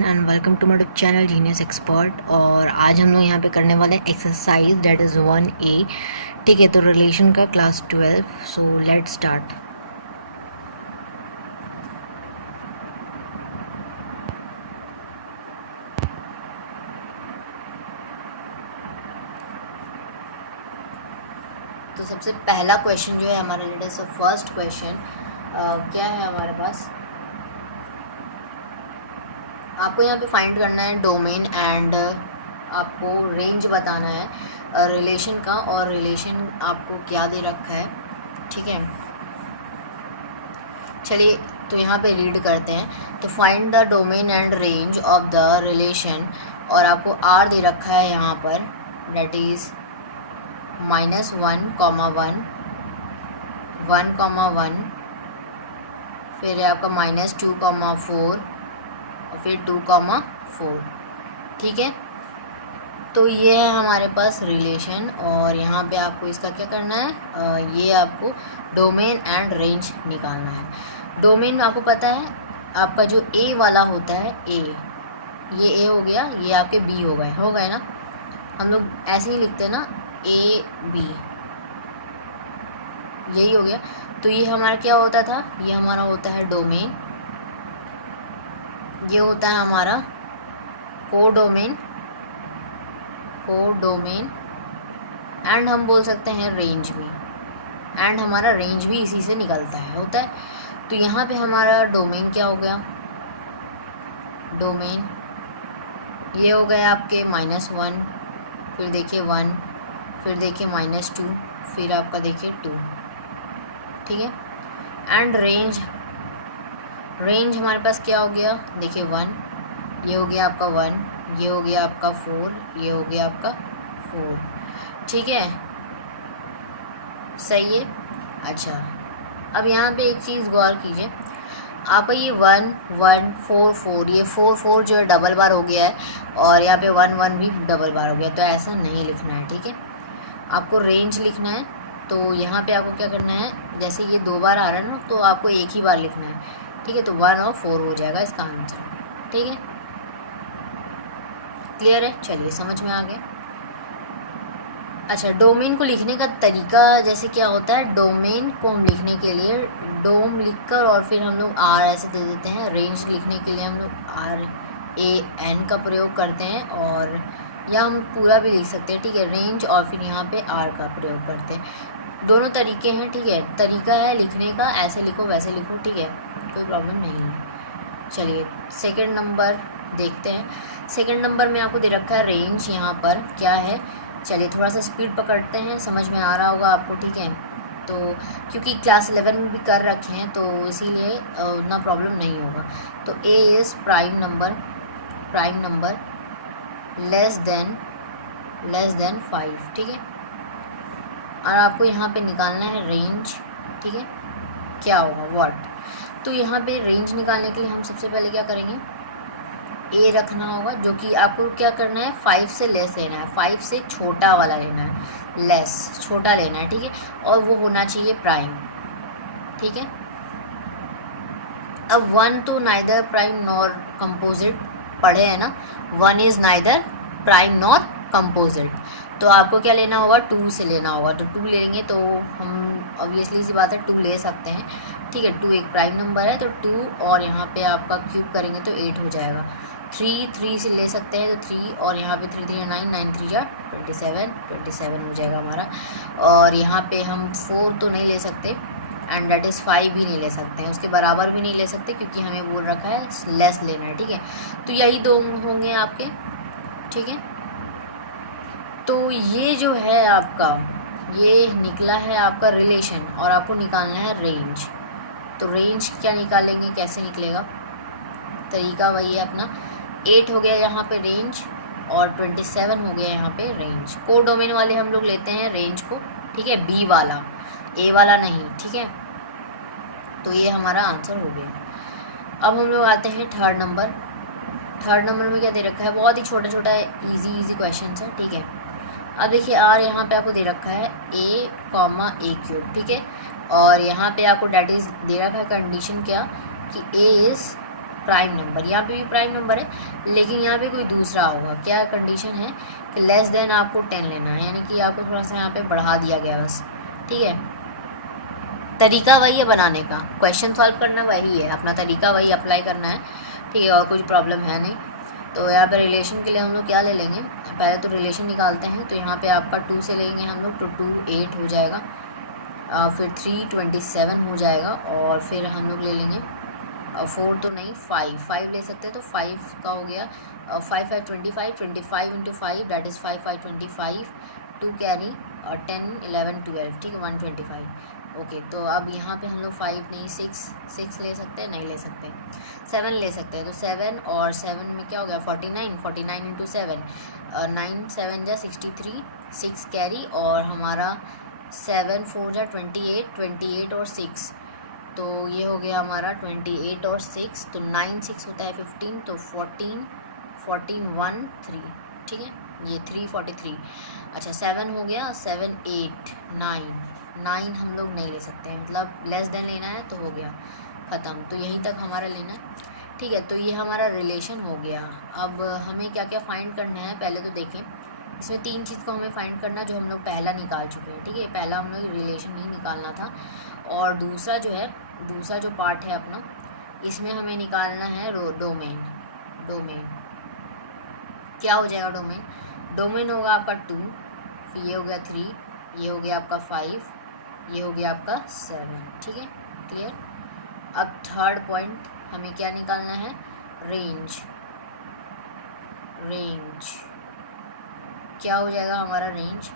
Everyone and welcome to my channel genius expert. और आज हम लोग यहाँ पे करने वाले हैं एक्सरसाइज दैट इज़ 1A। ठीक है, तो रिलेशन का क्लास 12। So let's start. तो सबसे पहला क्वेश्चन जो है हमारा, लेट अस फर्स्ट क्वेश्चन क्या है हमारे पास। आपको यहाँ पे फाइंड करना है डोमेन एंड आपको रेंज बताना है रिलेशन का, और रिलेशन आपको क्या दे रखा है। ठीक है, चलिए तो यहाँ पे रीड करते हैं। तो find the domain and range of the relation, और आपको आर दे रखा है यहाँ पर, डेट इज़ -1, 1, 1, फिर है आपका -2, 4, और फिर 2, 4। ठीक है, तो ये है हमारे पास रिलेशन, और यहाँ पे आपको इसका क्या करना है, ये आपको डोमेन एंड रेंज निकालना है। डोमेन में आपको पता है आपका जो ए वाला होता है, ये ए हो गया, ये आपके बी हो गए ना। हम लोग ऐसे ही लिखते हैं ना, ए बी, यही हो गया। तो ये हमारा क्या होता था, ये हमारा होता है डोमेन, ये होता है हमारा कोडोमेन, एंड हम बोल सकते हैं रेंज भी, एंड हमारा रेंज भी इसी से निकलता है, होता है। तो यहाँ पे हमारा डोमेन क्या हो गया, डोमेन ये हो गया आपके -1, फिर देखिए 1, फिर देखिए -2, फिर आपका देखिए 2। ठीक है, एंड रेंज हमारे पास क्या हो गया, देखिए 1, ये हो गया आपका 1, ये हो गया आपका 4, ये हो गया आपका 4। ठीक है, सही है। अच्छा, अब यहाँ पे एक चीज़ गौर कीजिए, आपका ये 1, 1, 4, 4, ये 4, 4 जो है डबल बार हो गया है, और यहाँ पे 1, 1 भी डबल बार हो गया, तो ऐसा नहीं लिखना है। ठीक है, आपको रेंज लिखना है। तो यहाँ पे आपको क्या करना है, जैसे ये 2 बार आ रहा है ना, तो आपको एक ही बार लिखना है। ठीक है, तो 1 और 4 हो जाएगा इसका आंसर। ठीक है, क्लियर है, चलिए समझ में आ गया। अच्छा, डोमेन को लिखने का तरीका जैसे क्या होता है, डोमेन को हम लिखने के लिए डोम लिखकर और फिर हम लोग आर ऐसे दे देते हैं। रेंज लिखने के लिए हम लोग RAN का प्रयोग करते हैं, और या हम पूरा भी लिख सकते हैं। ठीक है, रेंज और फिर यहाँ पे आर का प्रयोग करते हैं। दोनों तरीके हैं। ठीक है, तरीका है लिखने का, ऐसे लिखो वैसे लिखो, ठीक है, कोई प्रॉब्लम नहीं है। चलिए सेकंड नंबर देखते हैं। सेकंड नंबर में आपको दे रखा है रेंज, यहाँ पर क्या है, चलिए थोड़ा सा स्पीड पकड़ते हैं, समझ में आ रहा होगा आपको। ठीक है, तो क्योंकि क्लास 11 में भी कर रखे हैं तो इसीलिए उतना प्रॉब्लम नहीं होगा। तो A is prime number less than 5। ठीक है, और आपको यहाँ पे निकालना है रेंज। ठीक है, क्या होगा, व्हाट। तो यहाँ पे रेंज निकालने के लिए हम सबसे पहले क्या करेंगे, ए रखना होगा, जो कि आपको क्या करना है, 5 से लेस लेना है, 5 से छोटा वाला लेना है, लेस छोटा लेना है। ठीक है, और वो होना चाहिए प्राइम। ठीक है, अब 1 तो नाइदर प्राइम नॉर कंपोजिट पढ़े हैं ना, 1 is neither prime nor composite. तो आपको क्या लेना होगा, 2 से लेना होगा। तो 2 लेंगे तो हम ऑब्वियसली सी बात है 2 ले सकते हैं। ठीक है, 2 एक प्राइम नंबर है, तो 2 और यहाँ पे आपका क्यूब करेंगे तो 8 हो जाएगा। 3 से ले सकते हैं, तो 3 और यहाँ पे 3 3 9, 9 3 27 हो जाएगा हमारा। और यहाँ पे हम 4 तो नहीं ले सकते, एंड डेट इज़ 5 भी नहीं ले सकते हैं, उसके बराबर भी नहीं ले सकते, क्योंकि हमें बोल रखा है लेस लेना है। ठीक है, तो यही 2 होंगे आपके। ठीक है, तो ये जो है आपका, ये निकला है आपका रिलेशन, और आपको निकालना है रेंज। तो रेंज क्या निकालेंगे, कैसे निकलेगा, तरीका वही है अपना। 8 हो गया यहाँ पे रेंज, और 27 हो गया यहाँ पे रेंज। को डोमेन वाले हम लोग लेते हैं रेंज को। ठीक है, बी वाला, ए वाला नहीं। ठीक है, तो ये हमारा आंसर हो गया। अब हम लोग आते हैं थर्ड नंबर में क्या दे रखा है, बहुत ही छोटा इजी क्वेश्चन है। ठीक है, अब देखिए आर यहाँ पे आपको दे रखा है A,A3। ठीक है, और यहाँ पे आपको डेट इज दे रखा है कंडीशन क्या, कि A इज़ प्राइम नंबर, यहाँ पे भी प्राइम नंबर है लेकिन यहाँ पे कोई दूसरा होगा। क्या कंडीशन है कि लेस देन आपको 10 लेना है, यानी कि आपको थोड़ा सा यहाँ पे बढ़ा दिया गया बस, ठीक है। तरीका वही है बनाने का, क्वेश्चन सॉल्व करना वही है, अपना तरीका वही अप्लाई करना है, ठीक है, और कुछ प्रॉब्लम है नहीं। तो यहाँ पे रिलेशन के लिए हम लोग क्या ले लेंगे, पहले तो रिलेशन निकालते हैं। तो यहाँ पे आपका 2 से लेंगे हम लोग, तो 2 8 हो जाएगा, फिर 3 27 हो जाएगा, और फिर हम लोग ले लेंगे 4 तो नहीं 5 ले सकते हैं, तो 5 का हो गया 5 5 25 25 इंटू 5 दैट इज़ 5 5 25, 2 कैरी 10 11 12, ठीक है 125। ओके, तो अब यहाँ पे हम लोग 5 नहीं 6 ले सकते हैं, नहीं ले सकते, 7 ले सकते हैं। तो 7 और 7 में क्या हो गया 49 इंटू 7 9 7 जा 63, 6 कैरी, और हमारा 7 4 जा 28 और 6, तो ये हो गया हमारा 28 और 6, तो 9 6 होता है 15, तो 14 1 3, ठीक है, ये 3 43। अच्छा 7 हो गया, 7 8 9 हम लोग नहीं ले सकते हैं, मतलब लेस देन लेना है तो हो गया ख़त्म, तो यहीं तक हमारा लेना है, ठीक है। तो ये हमारा रिलेशन हो गया। अब हमें क्या क्या फाइंड करना है, पहले तो देखें, इसमें 3 चीज़ को हमें फाइंड करना जो हम लोग पहला निकाल चुके हैं, ठीक है, पहला हम लोग रिलेशन ही निकालना था, और दूसरा जो है, दूसरा जो पार्ट है अपना, इसमें हमें निकालना है डोमेन। क्या हो जाएगा डोमेन होगा आपका 2, फिर ये हो गया 3, ये हो गया आपका 5, ये हो गया आपका 7, ठीक है, क्लियर। अब थर्ड पॉइंट हमें क्या निकालना है, रेंज। क्या हो जाएगा हमारा रेंज,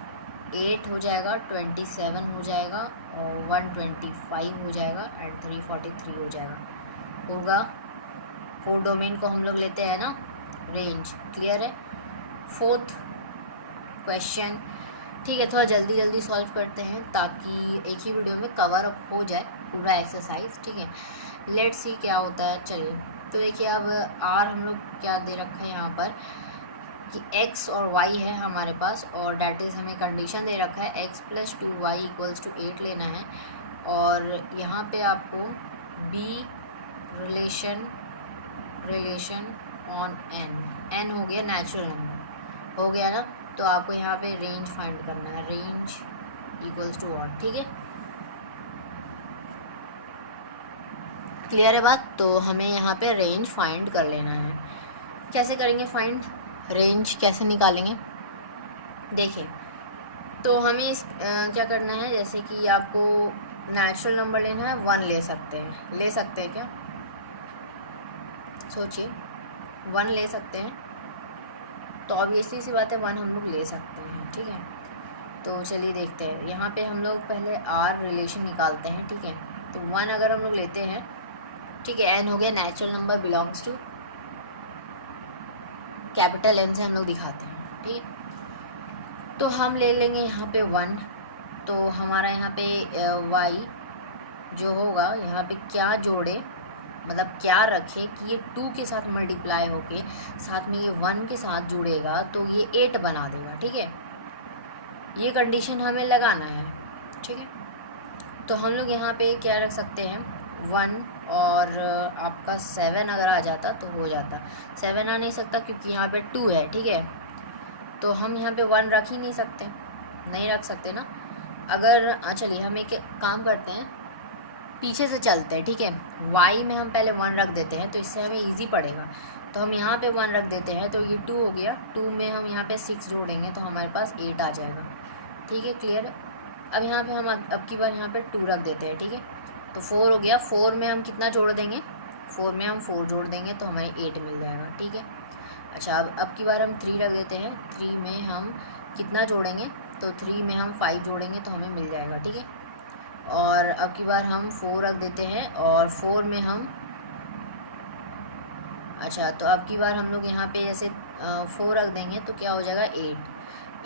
8 हो जाएगा, 27 हो जाएगा, और 125 हो जाएगा, एंड 343 हो जाएगा, होगा 4 डोमेन को हम लोग लेते हैं ना, रेंज, क्लियर है। फोर्थ क्वेश्चन, ठीक है, थोड़ा जल्दी सॉल्व करते हैं ताकि एक ही वीडियो में कवर अप हो जाए पूरा एक्सरसाइज, ठीक है। लेट्स सी क्या होता है, चलिए। तो देखिए अब आर हम लोग क्या दे रखा है यहाँ पर कि x और y है हमारे पास, और डैट इज़ हमें कंडीशन दे रखा है x + 2y = 8 लेना है, और यहाँ पे आपको b रिलेशन ऑन n हो गया नेचुरल नंबर, हो गया ना। तो आपको यहाँ पे रेंज फाइंड करना है, रेंज = व्हाट, ठीक है, क्लियर है बात। तो हमें यहाँ पे रेंज फाइंड कर लेना है। कैसे करेंगे फाइंड, रेंज कैसे निकालेंगे, देखिए। तो हमें क्या करना है, जैसे कि आपको नेचुरल नंबर लेना है, 1 ले सकते हैं क्या, सोचिए 1 ले सकते हैं, तो ऑब्वियसली सी बात है 1 हम लोग ले सकते हैं, ठीक है। तो चलिए देखते हैं, यहाँ पे हम लोग पहले आर रिलेशन निकालते हैं, ठीक है। तो 1 अगर हम लोग लेते हैं, ठीक है, n हो गया natural number belongs to capital N से हम लोग दिखाते हैं, ठीक है। तो हम ले लेंगे यहाँ पे 1, तो हमारा यहाँ पे y जो होगा, यहाँ पे क्या जोड़े, मतलब क्या रखे कि ये 2 के साथ मल्टीप्लाई होके साथ में ये 1 के साथ जुड़ेगा तो ये 8 बना देगा, ठीक है। ये कंडीशन हमें लगाना है, ठीक है। तो हम लोग यहाँ पे क्या रख सकते हैं, 1 और आपका 7 अगर आ जाता तो हो जाता, 7 आ नहीं सकता क्योंकि यहाँ पे 2 है, ठीक है। तो हम यहाँ पे 1 रख ही नहीं रख सकते ना। अगर चलिए हम एक काम करते हैं, पीछे से चलते हैं, ठीक है। y में हम पहले 1 रख देते हैं तो इससे हमें इजी पड़ेगा, तो हम यहाँ पे 1 रख देते हैं, तो ये 2 हो गया, 2 में हम यहाँ पे 6 जोड़ेंगे तो हमारे पास 8 आ जाएगा, ठीक है, क्लियर है। अब यहाँ पे हम अब की बार यहाँ पे 2 रख देते हैं, ठीक है, तो 4 हो गया, 4 में हम कितना जोड़ देंगे, 4 में हम 4 जोड़ देंगे तो हमें 8 मिल जाएगा, ठीक है। अच्छा अब की बार हम 3 रख देते हैं, 3 में हम कितना जोड़ेंगे, तो 3 में हम 5 जोड़ेंगे तो हमें मिल जाएगा, ठीक है। और अब की बार हम 4 रख देते हैं, और 4 में हम, अच्छा तो अब की बार हम लोग यहाँ पे जैसे 4 रख देंगे तो क्या हो जाएगा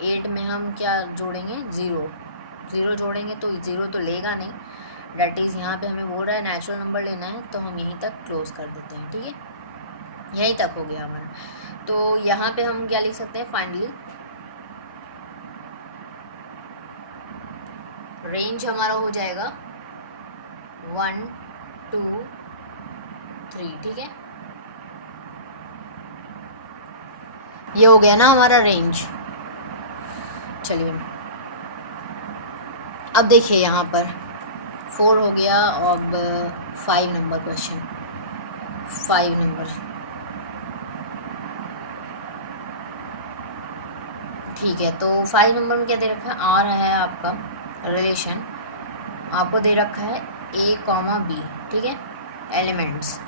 8 में हम क्या जोड़ेंगे, 0 जोड़ेंगे तो 0 तो लेगा नहीं, डैट इज़ यहाँ पे हमें बोल रहा है नेचुरल नंबर लेना है, तो हम यहीं तक क्लोज कर देते हैं, ठीक है, यहीं तक हो गया हमारा। तो यहाँ पे हम क्या लिख सकते हैं, फाइनली रेंज हमारा हो जाएगा 1 2 3, ठीक है, ये हो गया ना हमारा रेंज। चलिए अब देखिए यहाँ पर 4 हो गया। अब 5 नंबर क्वेश्चन, 5 नंबर, ठीक है। तो 5 नंबर में क्या दे रखा है, आ रहा है आपका रिलेशन, आपको दे रखा है a कॉमा बी, ठीक है, एलिमेंट्स,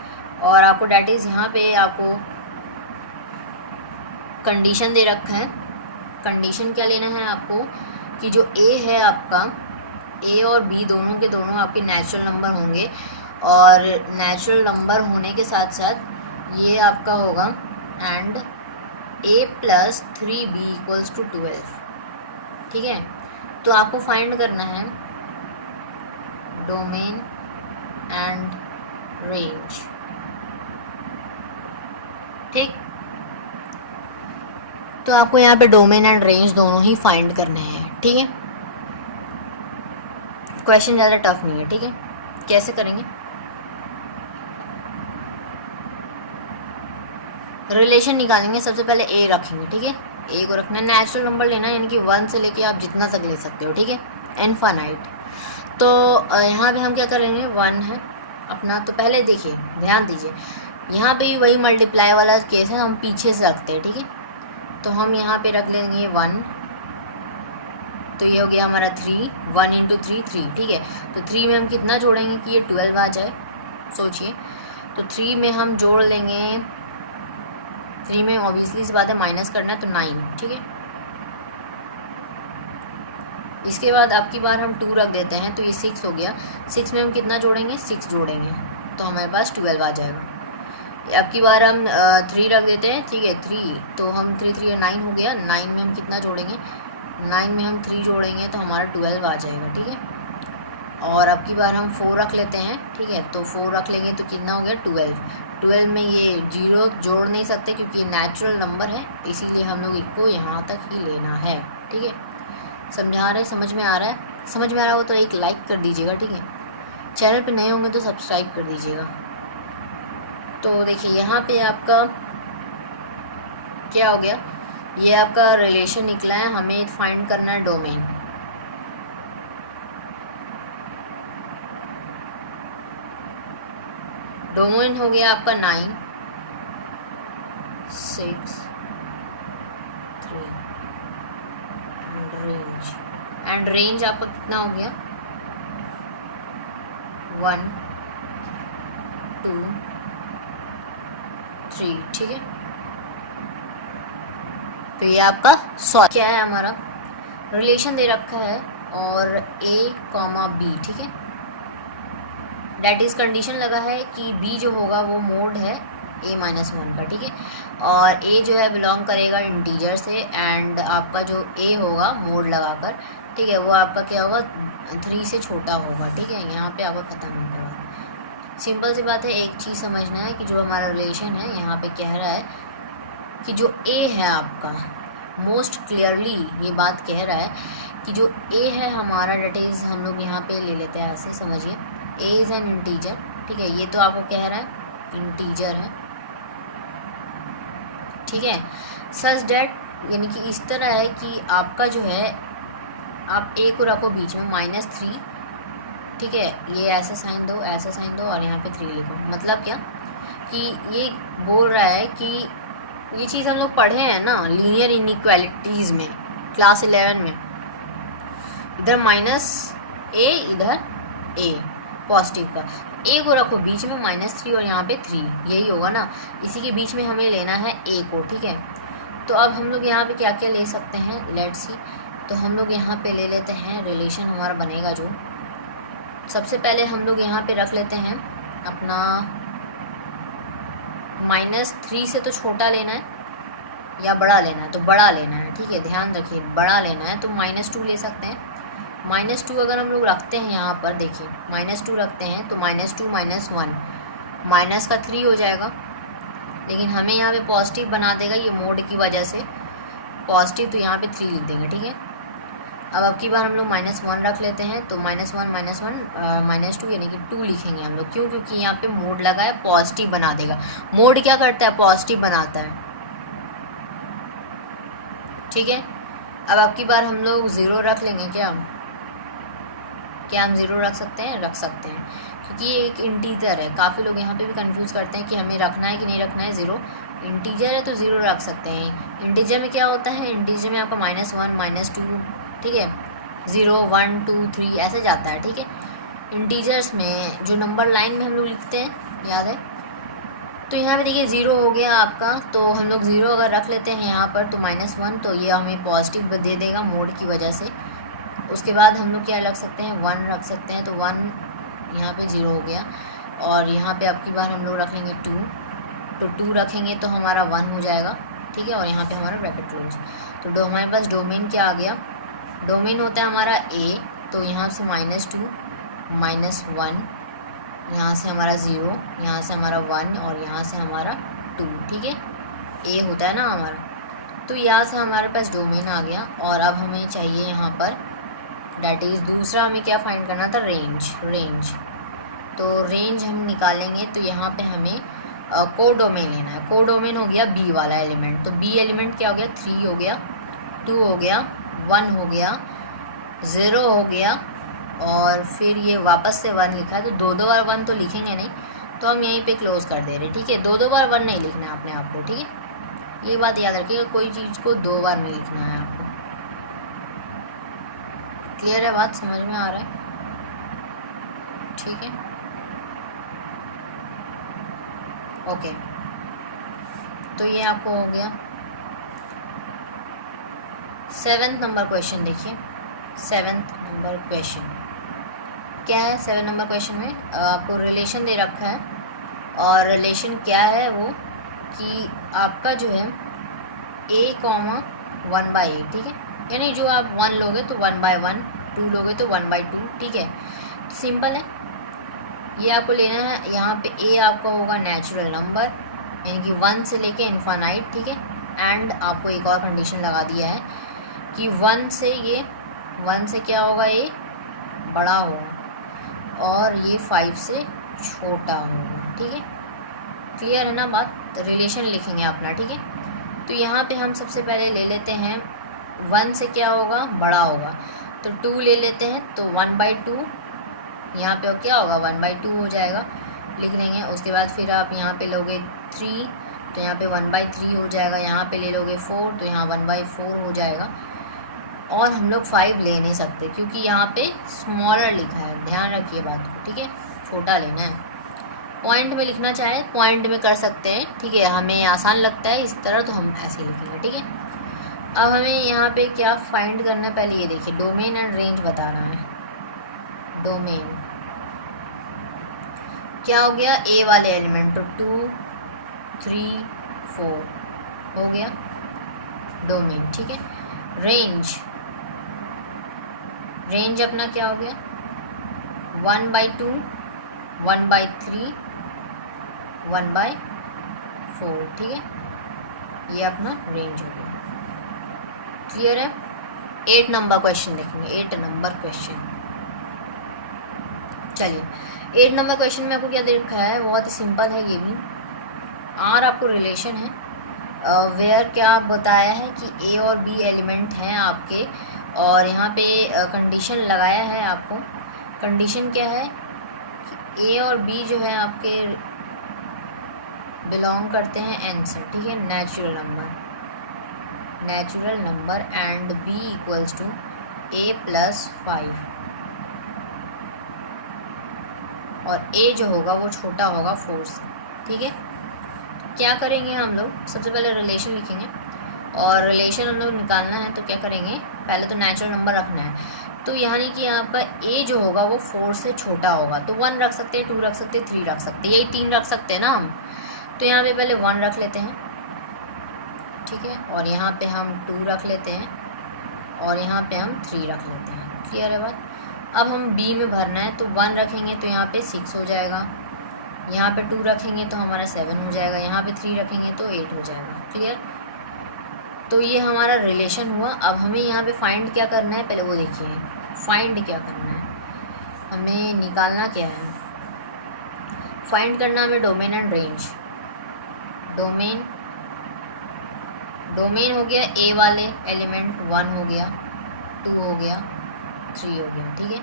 और आपको डैट इज़ यहाँ पे आपको कंडीशन दे रखा है। कंडीशन क्या लेना है आपको कि जो a है आपका, a और b दोनों के दोनों आपके नेचुरल नंबर होंगे, और नेचुरल नंबर होने के साथ साथ ये आपका होगा and a plus 3b equals to 12, ठीक है। तो आपको फाइंड करना है डोमेन एंड रेंज, ठीक। तो आपको यहाँ पे डोमेन एंड रेंज दोनों ही फाइंड करने हैं, ठीक है। क्वेश्चन ज़्यादा टफ नहीं है, ठीक है। कैसे करेंगे, रिलेशन निकालेंगे। सबसे पहले ए रखेंगे, ठीक है, ए को रखना है, नेचुरल नंबर लेना है, यानी कि 1 से लेके आप जितना तक ले सकते हो, ठीक है, इनफाइनाइट। तो यहाँ पे हम क्या करेंगे, 1 है अपना। तो पहले देखिए, ध्यान दीजिए, यहाँ पे भी वही मल्टीप्लाई वाला केस है, हम पीछे से रखते हैं, ठीक है। तो हम यहाँ पे रख लेंगे 1, तो ये हो गया हमारा 3, 1 इंटू 3 3, ठीक है। तो 3 में हम कितना जोड़ेंगे कि ये 12 आ जाए, सोचिए। तो 3 में हम जोड़ लेंगे, 3 में ऑब्वियसली इस बात है माइनस करना है, तो 9, ठीक है। इसके बाद अब की बार हम 2 रख देते हैं, तो ये 6 हो गया। 6 में हम कितना जोड़ेंगे, 6 जोड़ेंगे, तो हमारे पास 12 आ जाएगा। अब की बार हम 3 रख देते हैं, ठीक है, 3, तो हम 3 3 9 हो गया। 9 में हम कितना जोड़ेंगे, 9 में हम 3 जोड़ेंगे, तो हमारा 12 आ जाएगा, ठीक है। और अब की बार हम 4 रख लेते हैं, ठीक है, तो 4 रख लेंगे तो कितना हो गया 12। 12 में ये 0 जोड़ नहीं सकते क्योंकि ये नेचुरल नंबर है, इसीलिए हम लोग इसको यहाँ तक ही लेना है, ठीक है। समझा रहे, समझ में आ रहा है? समझ में आ रहा हो तो एक लाइक कर दीजिएगा, ठीक है। चैनल पे नए होंगे तो सब्सक्राइब कर दीजिएगा। तो देखिए यहाँ पे आपका क्या हो गया, ये आपका रिलेशन निकला है, हमें फाइंड करना है डोमेन। डोमेन हो गया आपका 9 6 3 एंड रेंज आपका कितना हो गया 1 2 3, ठीक है। तो ये आपका सॉल्व क्या है, हमारा रिलेशन दे रखा है और a कॉमा बी, ठीक है। डेट इज़ कंडीशन लगा है कि b जो होगा वो मोड है a-1 का, ठीक है। और a जो है बिलोंग करेगा इंटीजर से, एंड आपका जो a होगा मोड लगाकर, ठीक है, वो आपका क्या होगा 3 से छोटा होगा, ठीक है। यहाँ पे आपका ख़त्म हो जाएगा। सिंपल सी बात है, एक चीज़ समझना है कि जो हमारा रिलेशन है यहाँ पे कह रहा है कि जो a है आपका, मोस्ट क्लियरली ये बात कह रहा है कि जो a है हमारा, डेट इज़ हम लोग यहाँ पे ले लेते हैं, ऐसे समझिए, a इज़ एन इंटीजर, ठीक है। ये तो आपको कह रहा है इंटीजर है, ठीक है। सच डैट, यानी कि इस तरह है कि आपका जो है, आप a को रखो बीच में -3, ठीक है, ये ऐसे साइन दो, ऐसे साइन दो, और यहाँ पे 3 लिखो। मतलब क्या कि ये बोल रहा है कि ये चीज़ हम लोग पढ़े हैं ना लीनियर इनइक्वालिटीज़ में, क्लास 11 में, इधर -a इधर a पॉजिटिव का, a को रखो बीच में -3 और यहाँ पे 3, यही होगा ना। इसी के बीच में हमें लेना है a को, ठीक है। तो अब हम लोग यहाँ पे क्या क्या ले सकते हैं, लेट्स सी। तो हम लोग यहाँ पे ले लेते हैं, रिलेशन हमारा बनेगा जो, सबसे पहले हम लोग यहाँ पे रख लेते हैं अपना -3 से तो छोटा लेना है या बड़ा लेना है, तो बड़ा लेना है, ठीक है। ध्यान रखिए, बड़ा लेना है तो -2 ले सकते हैं। -2 अगर हम लोग रखते हैं यहाँ पर, देखिए -2 रखते हैं तो -2 -1 माइनस का 3 हो जाएगा, लेकिन हमें यहाँ पे पॉजिटिव बना देगा ये मोड की वजह से पॉजिटिव, तो यहाँ पे 3 लिख देंगे, ठीक है। अब की बार हम लोग -1 रख लेते हैं, तो -1 -2 यानी कि 2 लिखेंगे हम लोग, क्यों, क्योंकि यहाँ पे मोड लगा है, पॉजिटिव बना देगा। मोड क्या करता है, पॉजिटिव बनाता है, ठीक है। अब आपकी बार हम लोग ज़ीरो रख लेंगे क्या हम ज़ीरो रख सकते हैं? रख सकते हैं, क्योंकि ये एक इंटीजर है। काफ़ी लोग यहाँ पे भी कंफ्यूज करते हैं कि हमें रखना है कि नहीं रखना है ज़ीरो। इंटीजर है तो ज़ीरो रख सकते हैं। इंटीजर में क्या होता है? इंटीजर में आपका -1 -2, ठीक है, 0 1 2 3 ऐसे जाता है, ठीक है। इंटीजर्स में जो नंबर लाइन में हम लोग लिखते हैं, याद है? तो यहाँ पे देखिए ज़ीरो हो गया आपका, तो हम लोग ज़ीरो अगर रख लेते हैं यहाँ पर तो -1, तो ये हमें पॉजिटिव दे देगा मोड की वजह से। उसके बाद हम लोग क्या रख सकते हैं? 1 रख सकते हैं, तो 1 यहाँ पे 0 हो गया। और यहाँ पे आपकी बार हम लोग रख लेंगे 2, तो 2 रखेंगे तो हमारा 1 हो जाएगा, ठीक है। और यहाँ पे हमारा ब्रैकेट क्लोज। तो हमारे पास डोमेन क्या आ गया? डोमेन होता है हमारा A, तो यहाँ से -2 -1, यहाँ से हमारा 0, यहाँ से हमारा 1 और यहाँ से हमारा 2, ठीक है। A होता है ना हमारा। तो यहाँ से हमारे पास डोमेन आ गया। और अब हमें चाहिए यहाँ पर डैट इज़ दूसरा हमें क्या फाइंड करना था? रेंज। तो रेंज हम निकालेंगे तो यहाँ पे हमें कोडोमेन लेना है। कोडोमेन हो गया B वाला एलिमेंट। तो B एलिमेंट क्या हो गया? 3 हो गया, 2 हो गया, 1 हो गया, 0 हो गया, और फिर ये वापस से 1 लिखा है। तो दो बार 1 तो लिखेंगे नहीं, तो हम यहीं पे क्लोज कर दे रहे, ठीक है। दो बार 1 नहीं लिखना है अपने आप को, ठीक है। ये बात याद रखिएगा, कोई चीज़ को 2 बार नहीं लिखना है आपको। क्लियर है? बात समझ में आ रहा है? ठीक है, ओके। तो ये आपको हो गया। 7th नंबर क्वेश्चन देखिए। 7th नंबर क्वेश्चन क्या है? 7 नंबर क्वेश्चन में आपको रिलेशन दे रखा है। और रिलेशन क्या है वो कि आपका जो है A, 1/8, ठीक है। यानी जो आप 1 लोगे तो 1/1, 2 लोगे तो 1/2, ठीक है। सिंपल है, ये आपको लेना है। यहाँ पे A आपका होगा नेचुरल नंबर, यानी कि 1 से लेके इन्फानाइट, ठीक है। एंड आपको एक और कंडीशन लगा दिया है कि 1 से क्या होगा? ये बड़ा होगा और ये 5 से छोटा होगा, ठीक है। क्लियर है ना बात? तो रिलेशन लिखेंगे अपना, ठीक है। तो यहाँ पे हम सबसे पहले ले लेते हैं 1 से क्या होगा? बड़ा होगा, तो 2 ले लेते हैं, तो 1/2 यहाँ पे क्या होगा? 1/2 हो जाएगा, लिख लेंगे। उसके बाद फिर आप यहाँ पे लोगे 3, तो यहाँ पे 1/3 हो जाएगा। यहाँ पे ले लोगे 4, तो यहाँ 1/4 हो जाएगा। और हम लोग 5 ले नहीं सकते क्योंकि यहाँ पे स्मॉलर लिखा है, ध्यान रखिए बात को, ठीक है। छोटा लेना है। पॉइंट में लिखना चाहे पॉइंट में कर सकते हैं, ठीक है। हमें आसान लगता है इस तरह, तो हम ऐसे लिखेंगे, ठीक है। अब हमें यहाँ पे क्या फाइंड करना है? पहले ये देखिए, डोमेन एंड रेंज बता रहा है। डोमेन क्या हो गया? A वाले एलिमेंट, तो 2 3 4 हो गया डोमेन, ठीक है। रेंज अपना क्या हो गया? 1/2 1/3 1/4, ठीक है। ये अपना रेंज हो गया। क्लियर है? 8 नंबर क्वेश्चन देखेंगे। 8 नंबर क्वेश्चन, चलिए 8 नंबर क्वेश्चन में आपको क्या दे रखा है? बहुत ही सिंपल है ये भी। आर आपको रिलेशन है, वेयर क्या बताया है कि A और B एलिमेंट हैं आपके, और यहाँ पे कंडीशन लगाया है आपको। कंडीशन क्या है कि A और B जो है आपके बिलोंग करते हैं N से, ठीक है, natural number and B equals to A + 5, और A जो होगा वो छोटा होगा 4 से, ठीक है। क्या करेंगे हम लोग? सबसे पहले रिलेशन लिखेंगे, और रिलेशन हम लोग निकालना है तो क्या करेंगे? पहले तो नेचुरल नंबर रखना है, तो यानी कि आपका A जो होगा वो 4 से छोटा होगा, तो 1 रख सकते हैं, 2 रख सकते हैं, 3 रख सकते हैं, यही 3 रख सकते हैं ना हम। तो यहाँ पे पहले 1 रख लेते हैं, ठीक है, और यहाँ पे हम 2 रख लेते हैं, और यहाँ पे हम 3 रख लेते हैं। क्लियर है बात? अब हम B में भरना है, तो 1 रखेंगे तो यहाँ पे 6 हो जाएगा, यहाँ पे 2 रखेंगे तो हमारा 7 हो जाएगा, यहाँ पे 3 रखेंगे तो 8 हो जाएगा। क्लियर? तो ये हमारा रिलेशन हुआ। अब हमें यहाँ पे फाइंड क्या करना है? पहले वो देखिए, फाइंड क्या करना है, हमें निकालना क्या है? फाइंड करना हमें domain and range. Domain domain हो गया ए वाले एलिमेंट 1 हो गया, 2 हो गया, 3 हो गया, ठीक है।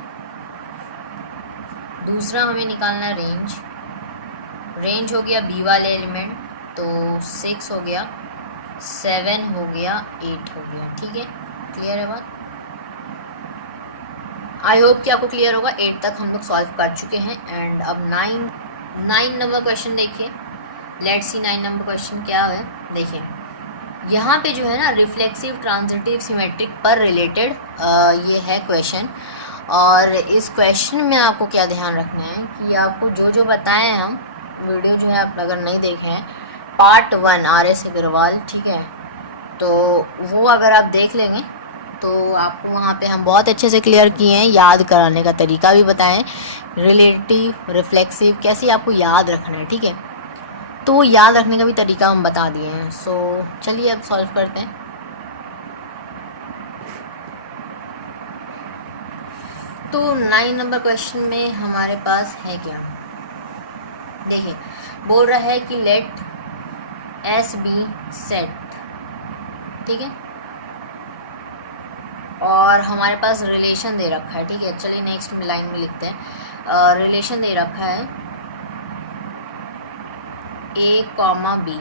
दूसरा हमें निकालना है रेंज। रेंज हो गया बी वाले एलिमेंट, तो 6 हो गया, 7 हो गया, 8 हो गया, ठीक है। क्लियर है बात? आई होप कि आपको क्लियर होगा। 8 तक हम लोग सॉल्व कर चुके हैं। एंड अब 9 नंबर क्वेश्चन देखिए। लेट्स सी 9 नंबर क्वेश्चन क्या है। देखिए यहाँ पे जो है ना रिफ्लेक्सिव, ट्रांजिटिव, सिमेट्रिक पर रिलेटेड ये है क्वेश्चन। और इस क्वेश्चन में आपको क्या ध्यान रखना है कि आपको जो जो बताएं हम, वीडियो जो है आप अगर नहीं देखे हैं, पार्ट 1 RS अग्रवाल, ठीक है, तो वो अगर आप देख लेंगे तो आपको वहाँ पे हम बहुत अच्छे से क्लियर किए हैं। याद कराने का तरीका भी बताएं, रिलेटिव, रिफ्लेक्सिव कैसे आपको याद रखना है, ठीक है। तो वो याद रखने का भी तरीका हम बता दिए हैं। सो चलिए अब सॉल्व करते हैं। तो 9 नंबर क्वेश्चन में हमारे पास है क्या, देखिए बोल रहा है कि लेट एस बी सेट, ठीक है, और हमारे पास रिलेशन दे रखा है, ठीक है। चलिए नेक्स्ट लाइन में लिखते हैं। रिलेशन दे रखा है A comma B,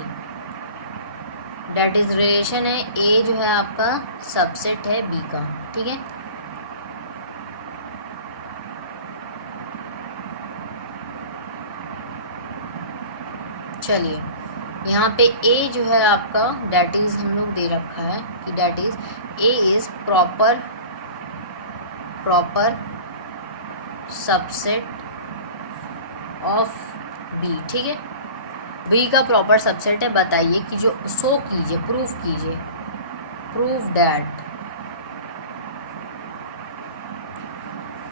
that is relation है ए जो है आपका सबसेट है बी का, ठीक है। चलिए यहाँ पे ए जो है आपका डेट इज हम लोग दे रखा है कि that is A is proper subset of B, ठीक है। बी का प्रॉपर सबसेट है। बताइए कि जो शो कीजिए, प्रूफ कीजिए, प्रूफ दैट,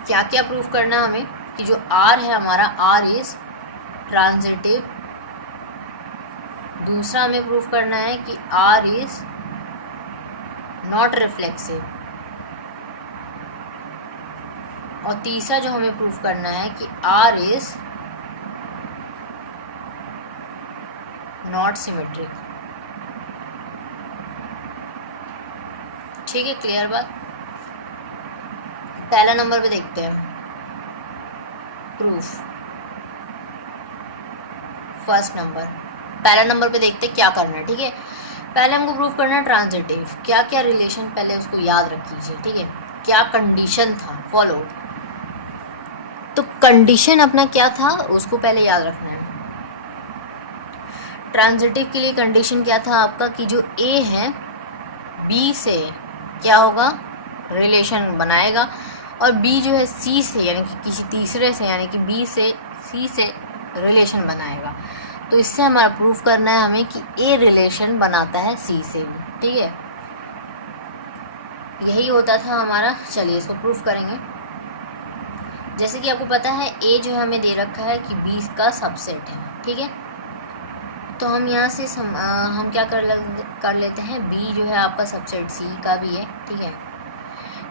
क्या क्या प्रूफ करना है हमें कि जो आर है हमारा, आर इज ट्रांजिटिव। दूसरा हमें प्रूफ करना है कि आर इज नॉट रिफ्लेक्सिव। और तीसरा जो हमें प्रूफ करना है कि आर इज नॉट सिमेट्रिक, ठीक है। क्लियर बात? पहला नंबर पे देखते हैं प्रूफ। फर्स्ट नंबर, पहला नंबर पे देखते हैं क्या करना है, ठीक है। पहले हमको प्रूफ करना है ट्रांजिटिव। क्या क्या रिलेशन, पहले उसको याद रख लीजिए, ठीक है। क्या कंडीशन था फॉलो, तो कंडीशन अपना क्या था उसको पहले याद रखना है। ट्रांजिटिव के लिए कंडीशन क्या था आपका कि जो ए है बी से क्या होगा, रिलेशन बनाएगा, और बी जो है सी से यानी कि किसी तीसरे से यानी कि बी से सी से रिलेशन बनाएगा। तो इससे हमारा प्रूफ करना है हमें कि ए रिलेशन बनाता है सी से भी, ठीक है। यही होता था हमारा। चलिए इसको प्रूफ करेंगे। जैसे कि आपको पता है ए जो है हमें दे रखा है कि बी का सबसेट है, ठीक है। तो हम यहाँ से हम क्या कर लेते हैं, बी जो है आपका सबसेट सी का भी है, ठीक है।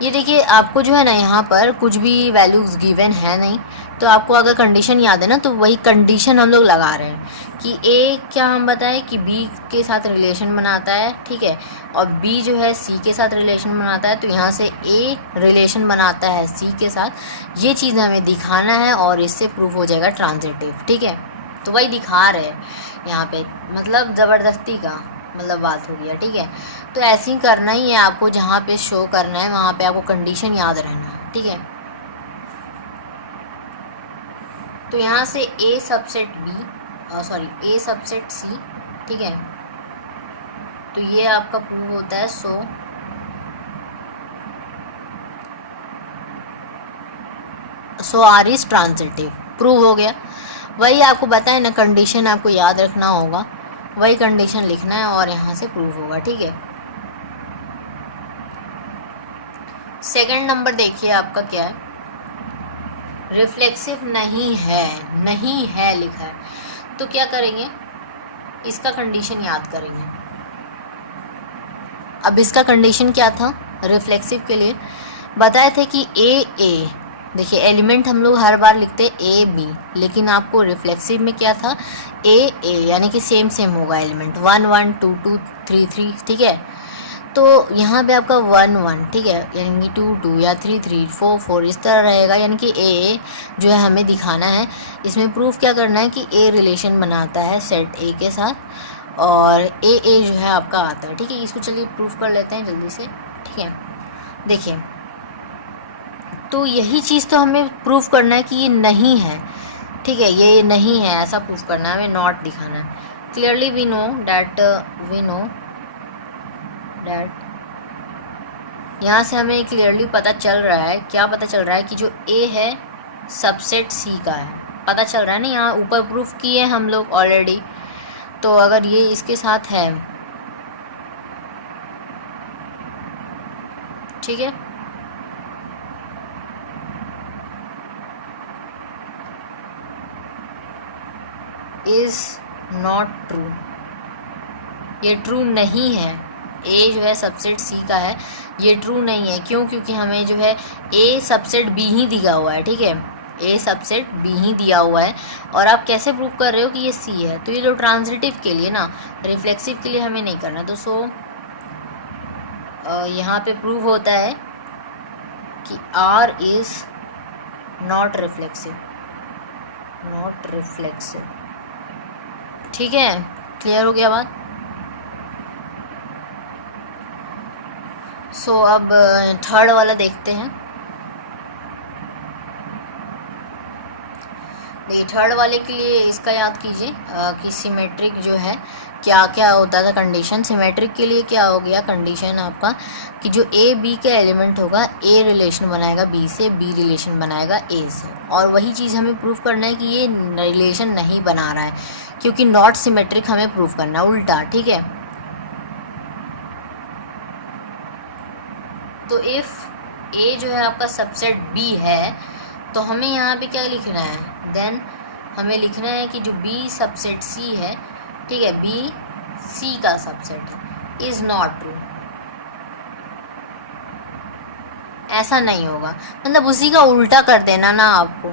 ये देखिए आपको जो है ना यहाँ पर कुछ भी वैल्यूज़ गिवन है नहीं, तो आपको अगर कंडीशन याद है ना तो वही कंडीशन हम लोग लगा रहे हैं कि ए क्या हम बताएं कि बी के साथ रिलेशन बनाता है, ठीक है, और बी जो है सी के साथ रिलेशन बनाता है। तो यहाँ से ए रिलेशन बनाता है सी के साथ, ये चीज़ हमें दिखाना है और इससे प्रूफ हो जाएगा ट्रांजिटिव, ठीक है। तो वही दिखा रहे हैं यहाँ पे, मतलब ज़बरदस्ती का मतलब बात हो गया, ठीक है। तो ऐसे ही करना ही है आपको, जहाँ पे शो करना है वहाँ पे आपको कंडीशन याद रहना है, ठीक है। तो यहाँ से ए सबसेट बी, सॉरी ए सबसेट सी, ठीक है। तो ये आपका प्रूव होता है सो आर इज ट्रांजिटिव, प्रूव हो गया। वही आपको बताए ना, कंडीशन आपको याद रखना होगा, वही कंडीशन लिखना है और यहाँ से प्रूव होगा, ठीक है। सेकंड नंबर देखिए आपका क्या है, रिफ्लेक्सिव नहीं है लिखा है। तो क्या करेंगे, इसका कंडीशन याद करेंगे। अब इसका कंडीशन क्या था, रिफ्लेक्सिव के लिए बताए थे कि ए देखिए एलिमेंट हम लोग हर बार लिखते हैं ए बी, लेकिन आपको रिफ्लेक्सिव में क्या था, ए ए, यानी कि सेम सेम होगा एलिमेंट, 1 1 2 2 3 3, ठीक है। तो यहाँ पे आपका 1 1, ठीक है, यानी कि 2 2 या 3 3 4 4 इस तरह रहेगा, यानी कि ए जो है हमें दिखाना है। इसमें प्रूफ क्या करना है कि ए रिलेशन बनाता है सेट ए के साथ, और ए जो है आपका आता है, ठीक है। इसको चलिए प्रूफ कर लेते हैं जल्दी से, ठीक है। देखिए तो यही चीज़ तो हमें प्रूफ करना है कि ये नहीं है, ठीक है, ये नहीं है, ऐसा प्रूफ करना है, हमें नॉट दिखाना है। क्लियरली वी नो दैट यहाँ से हमें क्लियरली पता चल रहा है, क्या पता चल रहा है कि जो ए है सबसेट सी का है, पता चल रहा है ना, यहाँ ऊपर प्रूफ किए हम लोग ऑलरेडी। तो अगर ये इसके साथ है, ठीक है, इज नॉट ट्रू, ये ट्रू नहीं है। ए जो है सबसेट सी का है, ये ट्रू नहीं है। क्यों? क्योंकि हमें जो है ए सबसेट बी ही दिया हुआ है, ठीक है, ए सबसेट बी ही दिया हुआ है। और आप कैसे प्रूव कर रहे हो कि ये सी है? तो ये जो ट्रांजिटिव के लिए ना, रिफ्लेक्सिव के लिए हमें नहीं करना। तो सो यहाँ पे प्रूव होता है कि आर इज नॉट रिफ्लेक्सिव, ठीक है। क्लियर हो गया बात? सो अब थर्ड वाला देखते हैं। देखिए थर्ड वाले के लिए इसका याद कीजिए कि सिमेट्रिक जो है क्या क्या होता था कंडीशन। सिमेट्रिक के लिए क्या हो गया कंडीशन आपका कि जो ए बी का एलिमेंट होगा, ए रिलेशन बनाएगा बी से, बी रिलेशन बनाएगा ए से। और वही चीज़ हमें प्रूफ करना है कि ये रिलेशन नहीं बना रहा है, क्योंकि नॉट सिमेट्रिक हमें प्रूफ करना है, उल्टा, ठीक है। तो इफ़ ए जो है आपका सबसेट बी है, तो हमें यहाँ पे क्या लिखना है, देन हमें लिखना है कि जो बी सबसेट सी है, ठीक है, बी सी का सबसेट है, इज़ नॉट ट्रू। ऐसा नहीं होगा, मतलब उसी का उल्टा कर देना ना आपको,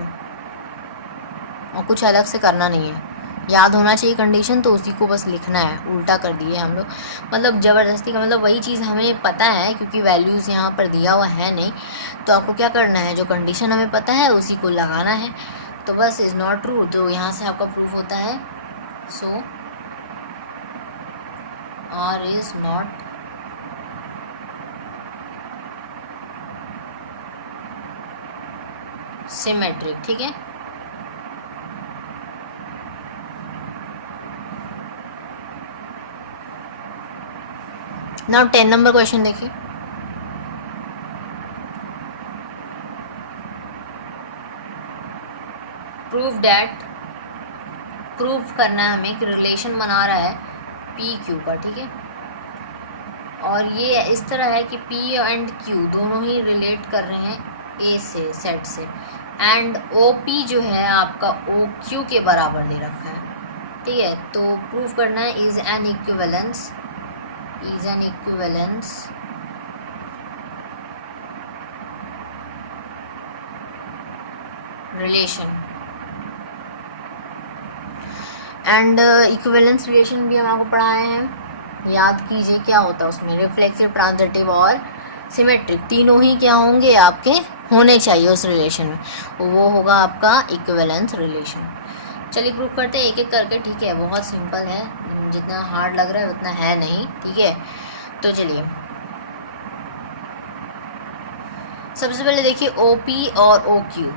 और कुछ अलग से करना नहीं है। याद होना चाहिए कंडीशन, तो उसी को बस लिखना है, उल्टा कर दिए हम लोग, मतलब ज़बरदस्ती का, मतलब वही चीज़ हमें पता है क्योंकि वैल्यूज़ यहाँ पर दिया हुआ है नहीं। तो आपको क्या करना है, जो कंडीशन हमें पता है उसी को लगाना है। तो बस इज़ नॉट ट्रू, तो यहाँ से आपका प्रूफ होता है सो आर इज़ नॉट सिमेट्रिक, ठीक है। नाउ 10 नंबर क्वेश्चन देखिए। प्रूफ करना है हमें कि रिलेशन बना रहा है पी क्यू का, ठीक है। और ये इस तरह है कि पी एंड क्यू दोनों ही रिलेट कर रहे हैं ए से, सेट से, एंड ओ पी जो है आपका ओ क्यू के बराबर दे रखा है, ठीक है। तो प्रूफ करना है is an equivalence relation. And equivalence relation भी हम आपको पढ़ाए हैं, याद कीजिए क्या होता है उसमें, रिफ्लेक्सिव, ट्रांजिटिव और सिमेट्रिक, तीनों ही क्या होंगे आपके, होने चाहिए उस रिलेशन में, वो होगा आपका इक्विवेलेंस रिलेशन। चलिए प्रूफ करते हैं एक एक करके, ठीक है। बहुत सिंपल है, जितना हार्ड लग रहा है उतना है नहीं, ठीक है। तो चलिए सबसे पहले देखिए ओ पी और ओ क्यू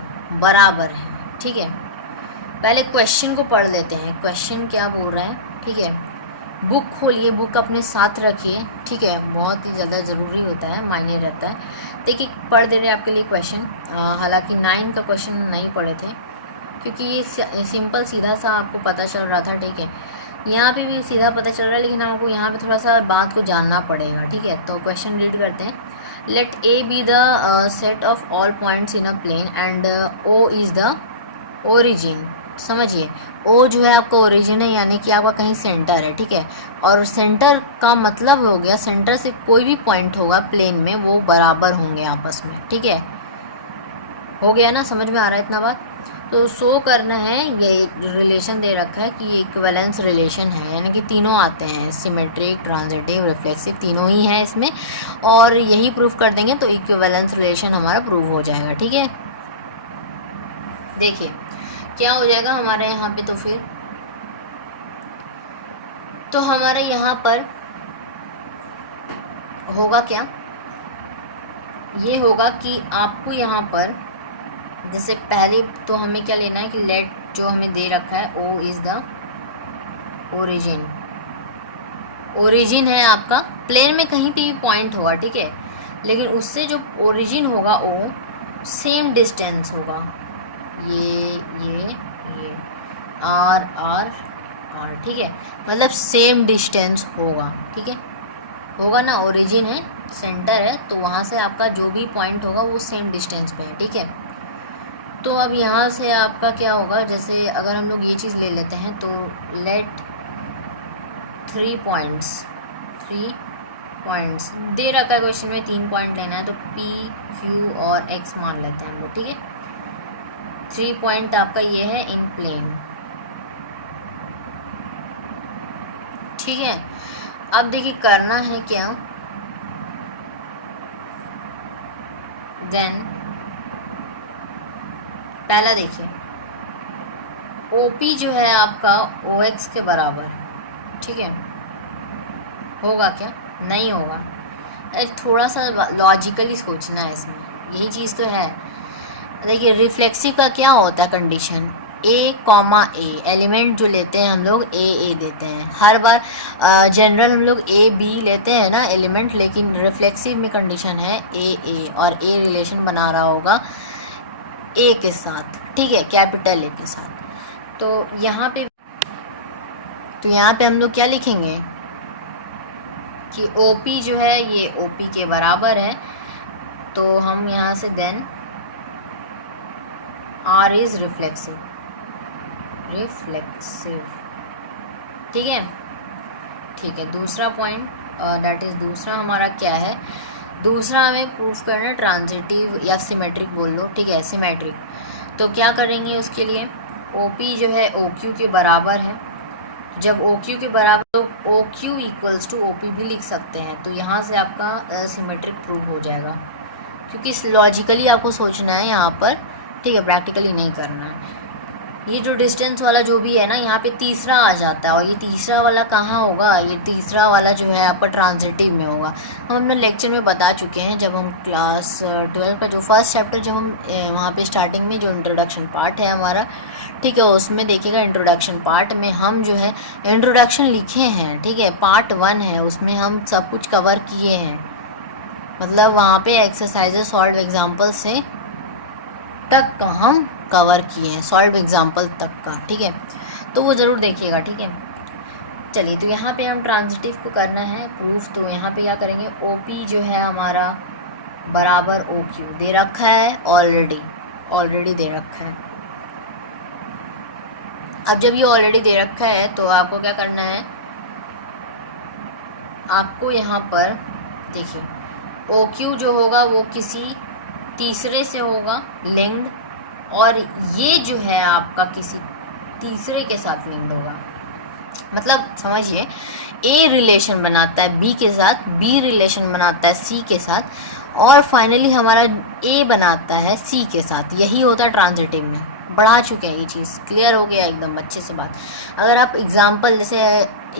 बराबर है, ठीक है। पहले क्वेश्चन को पढ़ लेते हैं, क्वेश्चन क्या बोल रहा है, ठीक है। बुक खोलिए, बुक अपने साथ रखिए, ठीक है, बहुत ही ज़्यादा ज़रूरी होता है, मायने रहता है। देखिए पढ़ दे रहे हैं आपके लिए क्वेश्चन, हालांकि 9 का क्वेश्चन नहीं पढ़े थे क्योंकि ये सिंपल सीधा सा आपको पता चल रहा था, ठीक है। यहाँ पे भी सीधा पता चल रहा है, लेकिन आपको यहाँ पे थोड़ा सा बात को जानना पड़ेगा, ठीक है। तो क्वेश्चन रीड करते हैं। Let A B the set of all points in a plane and O is the origin. समझिए ओ जो है आपका ओरिजिन है, यानी कि आपका कहीं सेंटर है, ठीक है। और सेंटर का मतलब हो गया, सेंटर से कोई भी पॉइंट होगा प्लेन में वो बराबर होंगे आपस में, ठीक है, हो गया ना, समझ में आ रहा है इतना बात। तो शो करना है, ये रिलेशन दे रखा है कि इक्विवेलेंस रिलेशन है, यानी कि तीनों आते हैं, सिमेट्रिक, ट्रांजिटिव, रिफ्लेक्सिव, तीनों ही हैं इसमें, और यही प्रूफ कर देंगे तो इक्विवेलेंस रिलेशन हमारा प्रूव हो जाएगा। ठीक है, देखिए क्या हो जाएगा हमारे यहाँ पे, तो हमारे यहाँ पर होगा क्या, ये होगा कि आपको यहाँ पर जैसे पहले तो हमें क्या लेना है कि लेट जो हमें दे रखा है O is the origin, origin है आपका, प्लेन में कहीं पे भी पॉइंट होगा, ठीक है, लेकिन उससे जो ओरिजिन होगा ओ सेम डिस्टेंस होगा, ये आर आर आर, ठीक है, मतलब सेम डिस्टेंस होगा, ठीक है, होगा ना, ओरिजिन है, सेंटर है, तो वहाँ से आपका जो भी पॉइंट होगा वो सेम डिस्टेंस पे है, ठीक है। तो अब यहाँ से आपका क्या होगा, जैसे अगर हम लोग ये चीज़ ले लेते हैं तो लेट 3 पॉइंट्स दे रखा है क्वेश्चन में, 3 पॉइंट लेना है, तो P, Q और X मान लेते हैं हम लोग, ठीक है। 3 पॉइंट आपका ये है इन प्लेन, ठीक है। अब देखिए करना है क्या, देन पहला देखिए OP जो है आपका OX के बराबर, ठीक है, होगा क्या, नहीं होगा, थोड़ा सा लॉजिकली सोचना है इसमें, यही चीज़ तो है। देखिए रिफ्लेक्सिव का क्या होता है कंडीशन, A, एलिमेंट जो लेते हैं हम लोग A देते हैं हर बार, जनरल हम लोग AB लेते हैं ना एलिमेंट, लेकिन रिफ्लेक्सिव में कंडीशन है A और A रिलेशन बना रहा होगा A के साथ, ठीक है, कैपिटल A के साथ। तो यहाँ पे हम लोग क्या लिखेंगे कि OP जो है ये OP के बराबर है, तो हम यहाँ से देन R इज रिफ्लेक्सिव, ठीक है, ठीक है। दूसरा पॉइंट दैट इज दूसरा हमारा क्या है, दूसरा हमें प्रूफ करना है ट्रांजिटिव या सिमेट्रिक बोल लो, ठीक है, सिमेट्रिक। तो क्या करेंगे उसके लिए, OP जो है OQ के बराबर है, जब OQ के बराबर तो OQ इक्वल्स टू OP भी लिख सकते हैं, तो यहाँ से आपका सिमेट्रिक प्रूव हो जाएगा, क्योंकि लॉजिकली आपको सोचना है यहाँ पर, ठीक है, प्रैक्टिकली नहीं करना है। ये जो डिस्टेंस वाला जो भी है ना, यहाँ पे तीसरा आ जाता है, और ये तीसरा वाला कहाँ होगा, ये तीसरा वाला जो है आपका ट्रांजिटिव में होगा। हम अपने लेक्चर में बता चुके हैं, जब हम क्लास 12 का जो फर्स्ट चैप्टर, जब हम वहाँ पे स्टार्टिंग में जो इंट्रोडक्शन पार्ट है हमारा, ठीक है, उसमें देखिएगा इंट्रोडक्शन पार्ट में हम जो है इंट्रोडक्शन लिखे हैं, ठीक है, पार्ट 1 है, उसमें हम सब कुछ कवर किए हैं, मतलब वहाँ पे एक्सरसाइजेस सॉल्व एग्जाम्पल से तक का हम कवर किए हैं, सॉल्व एग्जाम्पल तक का, ठीक है, तो वो ज़रूर देखिएगा, ठीक है। चलिए, तो यहाँ पे हम ट्रांजिटिव को करना है प्रूफ, तो यहाँ पे क्या करेंगे, OP जो है हमारा बराबर OQ दे रखा है, ऑलरेडी दे रखा है। अब जब ये ऑलरेडी दे रखा है तो आपको क्या करना है, आपको यहाँ पर देखिए OQ जो होगा वो किसी तीसरे से होगा लिंक्ड, और ये जो है आपका किसी तीसरे के साथ लिंक्ड होगा, मतलब समझिए A रिलेशन बनाता है B के साथ, B रिलेशन बनाता है C के साथ, और फाइनली हमारा A बनाता है C के साथ, यही होता है ट्रांजिटिव में। बढ़ा चुके हैं ये चीज़, क्लियर हो गया एकदम अच्छे से बात। अगर आप एग्जाम्पल जैसे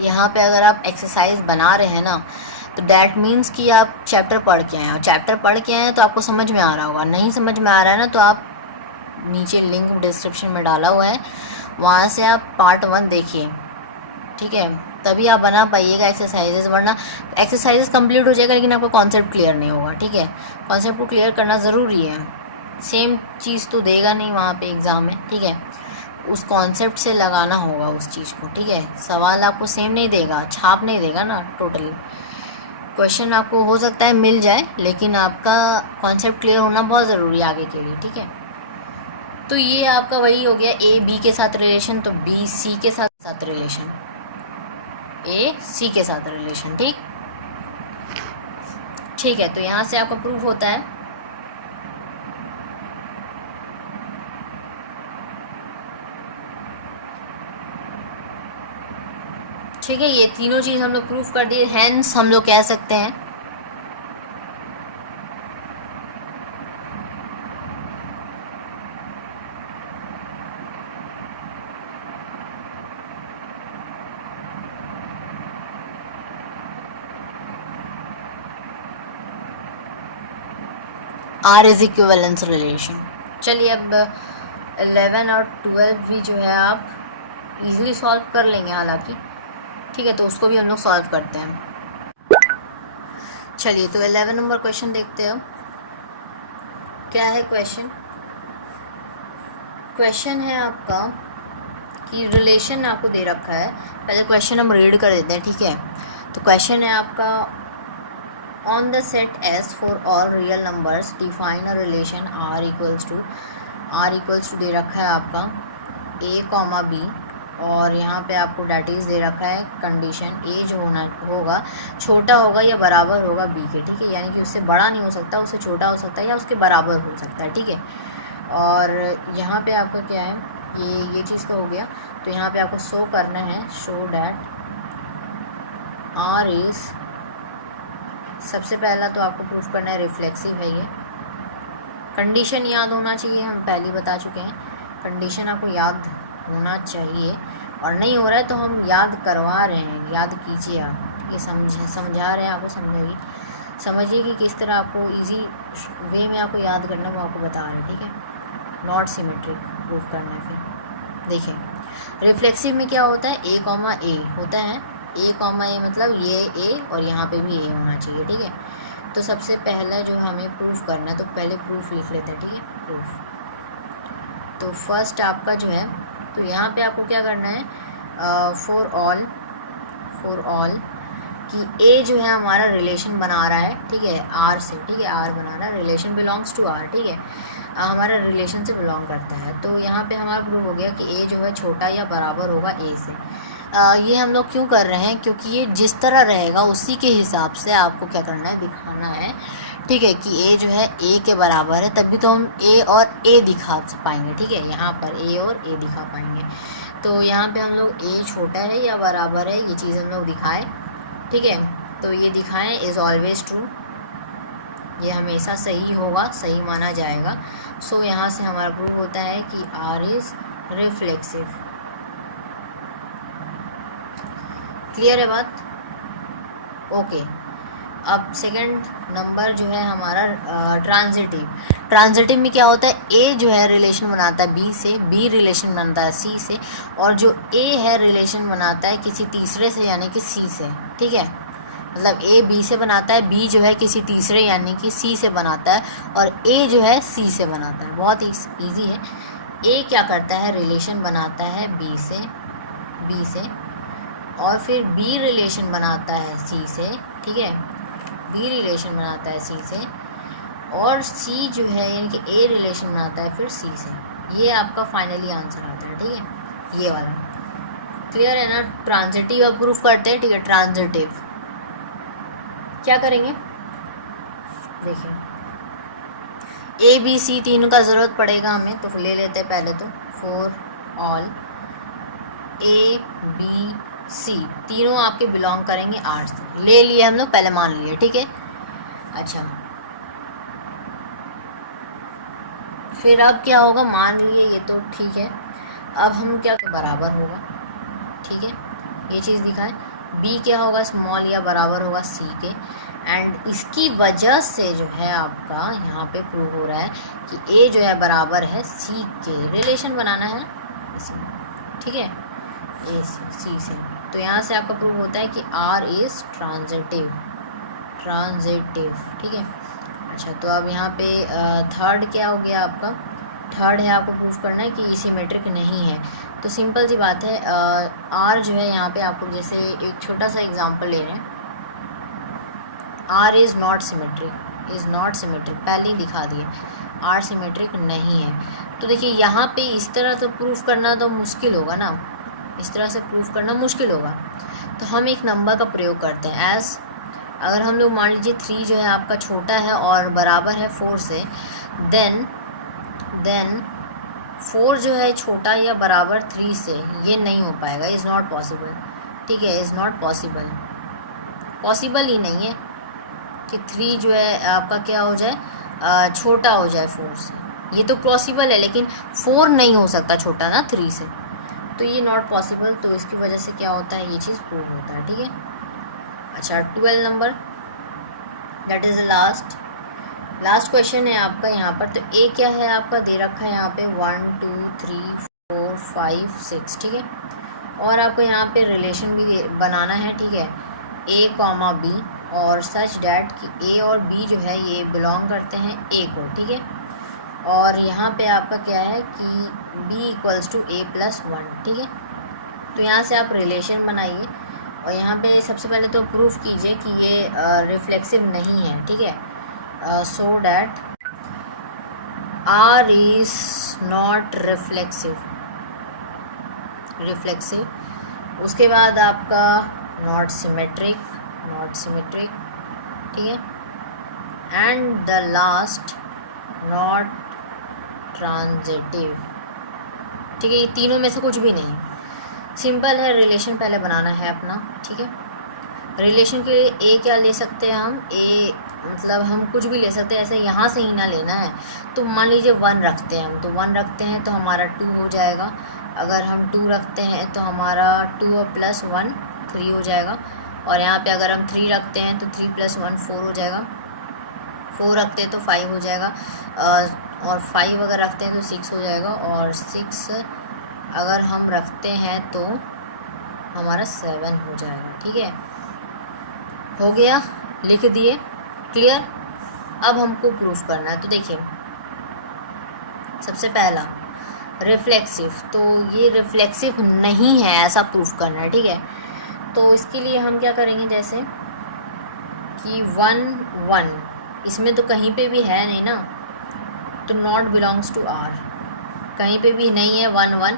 यहाँ पे अगर आप एक्सरसाइज बना रहे हैं ना, तो डैट मीन्स कि आप चैप्टर पढ़ के आए हैं, और चैप्टर पढ़ के आए हैं तो आपको समझ में आ रहा होगा, नहीं समझ में आ रहा है ना तो आप नीचे लिंक डिस्क्रिप्शन में डाला हुआ है, वहाँ से आप पार्ट 1 देखिए, ठीक है, तभी आप बना पाइएगा एक्सरसाइजेस, वरना एक्सरसाइजेस कंप्लीट हो जाएगा लेकिन आपका कॉन्सेप्ट क्लियर नहीं होगा, ठीक है, कॉन्सेप्ट को क्लियर करना ज़रूरी है, सेम चीज़ तो देगा नहीं वहाँ पे एग्ज़ाम में, ठीक है, उस कॉन्सेप्ट से लगाना होगा उस चीज़ को, ठीक है, सवाल आपको सेम नहीं देगा, छाप नहीं देगा ना, टोटली क्वेश्चन आपको हो सकता है मिल जाए, लेकिन आपका कॉन्सेप्ट क्लियर होना बहुत ज़रूरी है आगे के लिए, ठीक है। तो ये आपका वही हो गया A B के साथ रिलेशन, तो B C के साथ रिलेशन, A C के साथ रिलेशन, ठीक है। तो यहाँ से आपका प्रूफ होता है ठीक है, ये तीनों चीज़ हम लोग प्रूफ कर दिए, हेंस हम लोग कह सकते हैं आर इज इक्विवेलेंस रिलेशन। चलिए अब 11 और 12 भी जो है आप इजीली सॉल्व कर लेंगे हालांकि, ठीक है, तो उसको भी हम लोग सॉल्व करते हैं। चलिए तो 11 नंबर क्वेश्चन देखते हैं। क्या है क्वेश्चन? क्वेश्चन है आपका कि रिलेशन आपको दे रखा है। पहले क्वेश्चन हम रीड कर देते हैं, ठीक है। तो क्वेश्चन है आपका, on the set S for all real numbers define a relation R equals to दे रखा है आपका A, B, और यहाँ पे आपको डेट इज़ दे रखा है कंडीशन A जो होगा छोटा होगा या बराबर होगा B के, ठीक है, यानी कि उससे बड़ा नहीं हो सकता, उससे छोटा हो सकता है या उसके बराबर हो सकता है, ठीक है। और यहाँ पे आपका क्या है, ये चीज़ तो हो गया। तो यहाँ पे आपको शो करना है, शो डैट R इज़, सबसे पहला तो आपको प्रूफ करना है रिफ्लेक्सिव है। ये कंडीशन याद होना चाहिए, हम पहले बता चुके हैं, कंडीशन आपको याद होना चाहिए, और नहीं हो रहा है तो हम याद करवा रहे हैं, याद कीजिए आप, ये समझा रहे हैं आपको, समझिए कि किस तरह आपको इजी वे में आपको याद करना वो आपको बता रहे हैं, ठीक है। नॉट सिमेट्रिक प्रूफ करना है। फिर देखिए रिफ्लेक्सिव में क्या होता है, A, होता है, A, मतलब ये A और यहाँ पे भी A होना चाहिए, ठीक है। तो सबसे पहला जो हमें प्रूफ करना है, तो पहले प्रूफ लिख लेते हैं, ठीक है, प्रूफ। तो फर्स्ट आपका जो है, तो यहाँ पे आपको क्या करना है, फॉर ऑल कि A जो है हमारा रिलेशन बना रहा है, ठीक है, R से, ठीक है, R बना रहा है, रिलेशन बिलोंग्स टू R, ठीक है, हमारा रिलेशन से बिलोंग करता है। तो यहाँ पे हमारा प्रूफ हो गया कि A जो है छोटा या बराबर होगा A से। ये हम लोग क्यों कर रहे हैं, क्योंकि ये जिस तरह रहेगा उसी के हिसाब से आपको क्या करना है, दिखाना है, ठीक है, कि A जो है A के बराबर है, तभी तो हम A और A दिखा पाएंगे, ठीक है, यहाँ पर A और A दिखा पाएंगे। तो यहाँ पे हम लोग A छोटा है या बराबर है, ये चीज़ हम लोग दिखाएं, ठीक है। तो ये दिखाएं इज़ ऑलवेज ट्रू, ये हमेशा सही होगा, सही माना जाएगा। सो यहाँ से हमारा प्रूफ होता है कि R इज़ रिफ्लेक्सिव। क्लियर है बात? ओके। अब सेकंड नंबर जो है हमारा ट्रांजिटिव में क्या होता है, A जो है रिलेशन बनाता है B से, B रिलेशन बनाता है C से, और जो A है रिलेशन बनाता है किसी तीसरे से यानी कि C से, ठीक है, मतलब A B से बनाता है, B जो है किसी तीसरे यानी कि C से बनाता है, और A जो है C से बनाता है। बहुत ईजी है। A क्या करता है, रिलेशन बनाता है B से, और फिर B रिलेशन बनाता है C से, ठीक है, B रिलेशन बनाता है C से, और C जो है यानी कि A रिलेशन बनाता है फिर C से। ये आपका फाइनली आंसर आता है, ठीक है, ये वाला। क्लियर है ना? ट्रांजिटिव अब प्रूफ करते हैं, ठीक है। ट्रांजिटिव क्या करेंगे, देखिए A B C तीनों का ज़रूरत पड़ेगा हमें, तो ले लेते हैं पहले तो for all A B C तीनों आपके बिलोंग करेंगे R से, ले लिए हम लोग, पहले मान लिए, ठीक है। अच्छा फिर अब क्या होगा, मान लिए ये तो ठीक है, अब हम क्या बराबर होगा, ठीक है, ये चीज़ दिखाएं। B क्या होगा, स्मॉल या बराबर होगा C के, एंड इसकी वजह से जो है आपका यहाँ पे प्रूव हो रहा है कि A जो है बराबर है C के, रिलेशन बनाना है इसी, ठीक है, A से C से। तो यहाँ से आपका प्रूव होता है कि R इज़ ट्रांजिटिव, ठीक है। अच्छा तो अब यहाँ पे थर्ड क्या हो गया आपका, थर्ड है आपको प्रूफ करना है कि सिमेट्रिक नहीं है। तो सिंपल सी बात है, R जो है यहाँ पे आपको जैसे एक छोटा सा एग्जांपल ले रहे हैं, R इज़ नॉट सिमेट्रिक, पहले ही दिखा दिए, R सिमेट्रिक नहीं है। तो देखिए यहाँ पे इस तरह तो प्रूफ करना तो मुश्किल होगा ना, इस तरह से प्रूफ करना मुश्किल होगा, तो हम एक नंबर का प्रयोग करते हैं। एज अगर हम लोग मान लीजिए 3 जो है आपका छोटा है और बराबर है 4 से, देन 4 जो है छोटा या बराबर 3 से, ये नहीं हो पाएगा, इज़ नॉट पॉसिबल, ठीक है, इज़ नॉट पॉसिबल, पॉसिबल ही नहीं है कि 3 जो है आपका क्या हो जाए, छोटा हो जाए 4 से। ये तो पॉसिबल है लेकिन 4 नहीं हो सकता छोटा ना 3 से, तो ये नॉट पॉसिबल। तो इसकी वजह से क्या होता है, ये चीज़ प्रूव होता है। ठीक है, अच्छा 12 number, that is the last question है आपका यहाँ पर। तो ए क्या है आपका दे रखा है यहाँ पे 1 2 3 4 5 6, ठीक है। और आपको यहाँ पे रिलेशन भी बनाना है, ठीक है, ए कॉमा बी और सच डैट कि ए और बी जो है ये बिलोंग करते हैं ए को, ठीक है। और यहाँ पे आपका क्या है कि b equals to a plus 1, ठीक है। तो यहाँ से आप रिलेशन बनाइए और यहाँ पे सबसे पहले तो प्रूफ कीजिए कि ये रिफ्लेक्सिव नहीं है, ठीक है। So that r is not reflexive. उसके बाद आपका नॉट सिमेट्रिक, ठीक है। And the last not transitive, ठीक है। ये तीनों में से कुछ भी नहीं, सिंपल है। रिलेशन पहले बनाना है अपना, ठीक है। रिलेशन के लिए ए क्या ले सकते हैं हम, ए मतलब हम कुछ भी ले सकते हैं, ऐसे यहाँ से ही ना लेना है। तो मान लीजिए 1 रखते हैं हम, तो 1 रखते हैं तो हमारा 2 हो जाएगा। अगर हम 2 रखते हैं तो हमारा 2 प्लस 1 3 हो जाएगा। और यहाँ पे अगर हम 3 रखते हैं तो 3 प्लस 1 4 हो जाएगा। 4 रखते हैं तो 5 हो जाएगा। और 5 अगर रखते हैं तो 6 हो जाएगा। और 6 अगर हम रखते हैं तो हमारा 7 हो जाएगा, ठीक है। हो गया, लिख दिए, क्लियर। अब हमको प्रूफ करना है। तो देखिए सबसे पहला रिफ्लेक्सिव, तो ये रिफ्लेक्सिव नहीं है ऐसा प्रूफ करना है, ठीक है। तो इसके लिए हम क्या करेंगे, जैसे कि 1 1 इसमें तो कहीं पे भी है नहीं ना, तो नॉट बिलोंग्स टू आर, कहीं पे भी नहीं है 1 1।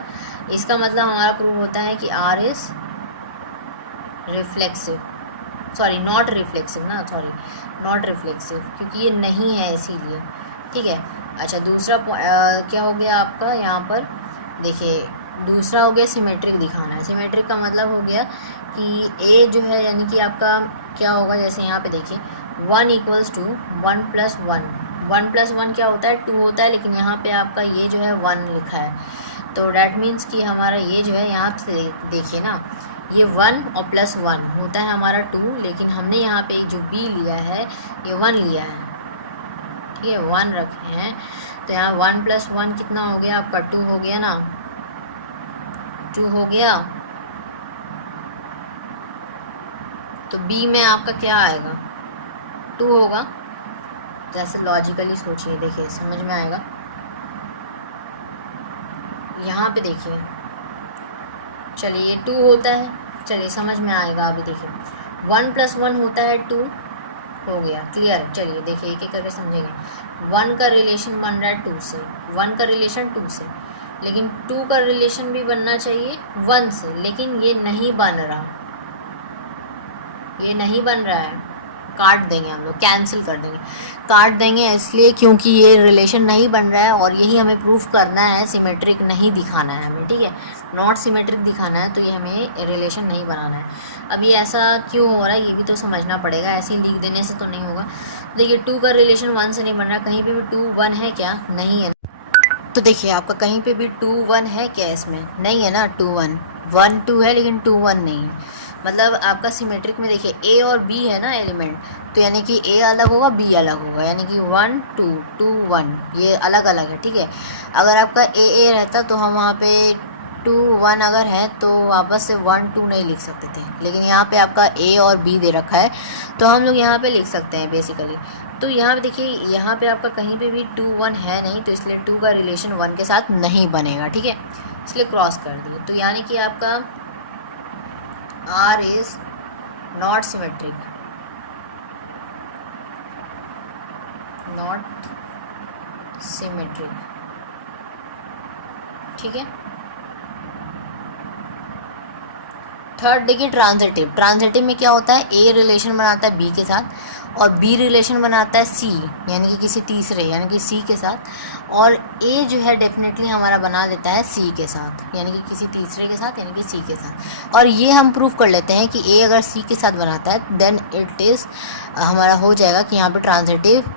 इसका मतलब हमारा प्रूव होता है कि R is reflexive, sorry not reflexive ना, सॉरी नॉट रिफ्लेक्सिव, क्योंकि ये नहीं है इसीलिए, ठीक है। अच्छा दूसरा क्या हो गया आपका यहाँ पर, देखिए दूसरा हो गया सिमेट्रिक दिखाना है। सिमेट्रिक का मतलब हो गया कि ए जो है यानी कि आपका क्या होगा, जैसे यहाँ पे देखिए 1 इक्वल्स टू 1 प्लस 1, 1 प्लस 1 क्या होता है 2 होता है, लेकिन यहाँ पे आपका ये जो है 1 लिखा है। तो डैट मीन्स कि हमारा ये जो है यहाँ से देखिए ना, ये 1 और प्लस 1 होता है हमारा 2, लेकिन हमने यहाँ पे जो b लिया है ये 1 लिया है, ठीक है, 1 रखे हैं। तो यहाँ 1 प्लस 1 कितना हो गया आपका 2 हो गया ना, 2 हो गया। तो b में आपका क्या आएगा 2 होगा। जैसे लॉजिकली सोचिए, देखिए समझ में आएगा। यहाँ पे देखिए, चलिए 2 होता है, चलिए समझ में आएगा अभी। देखिए 1 प्लस 1 होता है 2 हो गया, क्लियर। चलिए देखिए एक एक करके समझेंगे। 1 का रिलेशन बन रहा है 2 से, 1 का रिलेशन 2 से, लेकिन 2 का रिलेशन भी बनना चाहिए 1 से, लेकिन ये नहीं बन रहा, ये नहीं बन रहा है। काट देंगे हम लोग, कैंसिल कर देंगे, काट देंगे इसलिए क्योंकि ये रिलेशन नहीं बन रहा है। और यही हमें प्रूफ करना है, सिमेट्रिक नहीं दिखाना है हमें, ठीक है, नॉट सिमेट्रिक दिखाना है। तो ये हमें रिलेशन नहीं बनाना है। अब ये ऐसा क्यों हो रहा है ये भी तो समझना पड़ेगा, ऐसे ही लिख देने से तो नहीं होगा। देखिए 2 का रिलेशन 1 से नहीं बन रहा, कहीं पर भी 2 1 है क्या, नहीं है। तो देखिए आपका कहीं पर भी 2 1 है क्या, इसमें नहीं है ना, 2 1 1 2 है लेकिन 2 1 नहीं है। मतलब आपका सिमेट्रिक में देखिए ए और बी है ना एलिमेंट, तो यानी कि ए अलग होगा बी अलग होगा, यानी कि 1 2 2 1 ये अलग अलग है, ठीक है। अगर आपका ए रहता तो हम वहाँ पे 2 1 अगर है तो वापस से 1 2 नहीं लिख सकते थे, लेकिन यहाँ पे आपका ए और बी दे रखा है तो हम लोग यहाँ पे लिख सकते हैं बेसिकली। तो यहाँ पे देखिए, यहाँ पे आपका कहीं पे भी 2 1 है नहीं, तो इसलिए 2 का रिलेशन 1 के साथ नहीं बनेगा, ठीक है, इसलिए क्रॉस कर दिए। तो यानी कि आपका R is not symmetric, ठीक है। थर्ड देखिए ट्रांजिटिव। ट्रांजिटिव में क्या होता है, ए रिलेशन बनाता है बी के साथ और बी रिलेशन बनाता है सी यानी कि किसी तीसरे यानी कि सी के साथ, और ए जो है डेफिनेटली हमारा बना देता है सी के साथ यानी कि किसी तीसरे के साथ यानी कि सी के साथ। और ये हम प्रूव कर लेते हैं कि ए अगर सी के साथ बनाता है देन इट इज़ हमारा हो जाएगा कि यहाँ पे ट्रांजिटिव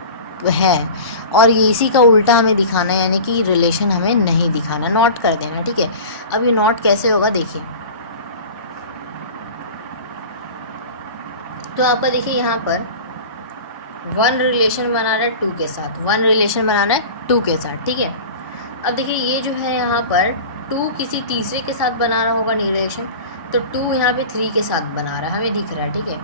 है। और ये इसी का उल्टा हमें दिखाना है यानी कि रिलेशन हमें नहीं दिखाना, नॉट कर देना, ठीक है। अब ये नॉट कैसे होगा देखिए, तो आपका देखिए यहाँ पर वन रिलेशन बना रहा है टू के साथ, वन रिलेशन बना रहा है टू के साथ, ठीक है। अब देखिए ये जो है यहाँ पर टू किसी तीसरे के साथ बना रहा होगा रिलेशन, तो टू यहाँ पे थ्री के साथ बना रहा है, हमें दिख रहा है, ठीक है।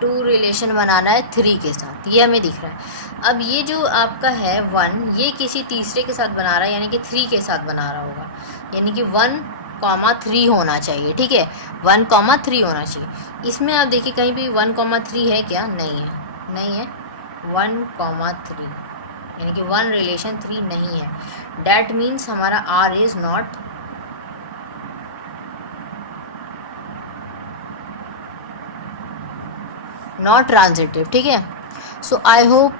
टू रिलेशन बना रहा है थ्री के साथ, ये हमें दिख रहा है। अब ये जो आपका है वन, ये किसी तीसरे के साथ बना रहा है यानी कि थ्री के साथ बना रहा होगा, यानी कि 1,3 होना चाहिए, ठीक है। 1,3 होना चाहिए। इसमें आप देखिए कहीं भी 1,3 है क्या? नहीं है, नहीं है 1,3 यानी कि वन रिलेशन 3 नहीं है। डैट मीन्स हमारा आर इज नॉट ट्रांजिटिव, ठीक है। सो आई होप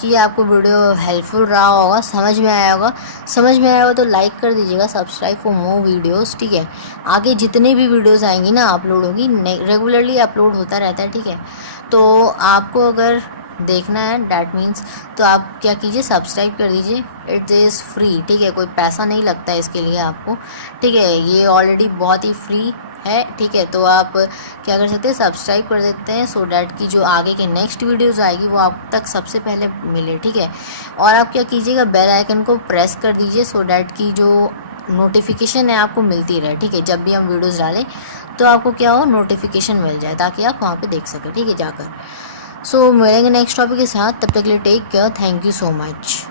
कि आपको वीडियो हेल्पफुल रहा होगा, समझ में आया होगा। समझ में आया होगा तो लाइक कर दीजिएगा, सब्सक्राइब फॉर मोर वीडियोस, ठीक है। आगे जितने भी वीडियोस आएंगी ना अपलोड होगी, रेगुलरली अपलोड होता रहता है, ठीक है। तो आपको अगर देखना है डैट मीन्स तो आप क्या कीजिए, सब्सक्राइब कर दीजिए, इट इज़ फ्री, ठीक है। कोई पैसा नहीं लगता है इसके लिए आपको, ठीक है। ये ऑलरेडी बहुत ही फ्री है, ठीक है। तो आप क्या कर सकते हैं, सब्सक्राइब कर देते हैं सो डैट कि जो आगे के नेक्स्ट वीडियोस आएगी वो आप तक सबसे पहले मिले, ठीक है। और आप क्या कीजिएगा, बेल आइकन को प्रेस कर दीजिए सो डैट कि जो नोटिफिकेशन है आपको मिलती रहे, ठीक है। जब भी हम वीडियोस डालें तो आपको क्या हो, नोटिफिकेशन मिल जाए ताकि आप वहाँ पे देख सकें, ठीक है, जाकर। सो मिलेंगे नेक्स्ट टॉपिक के साथ, तब तक के लिए take care, thank you so much.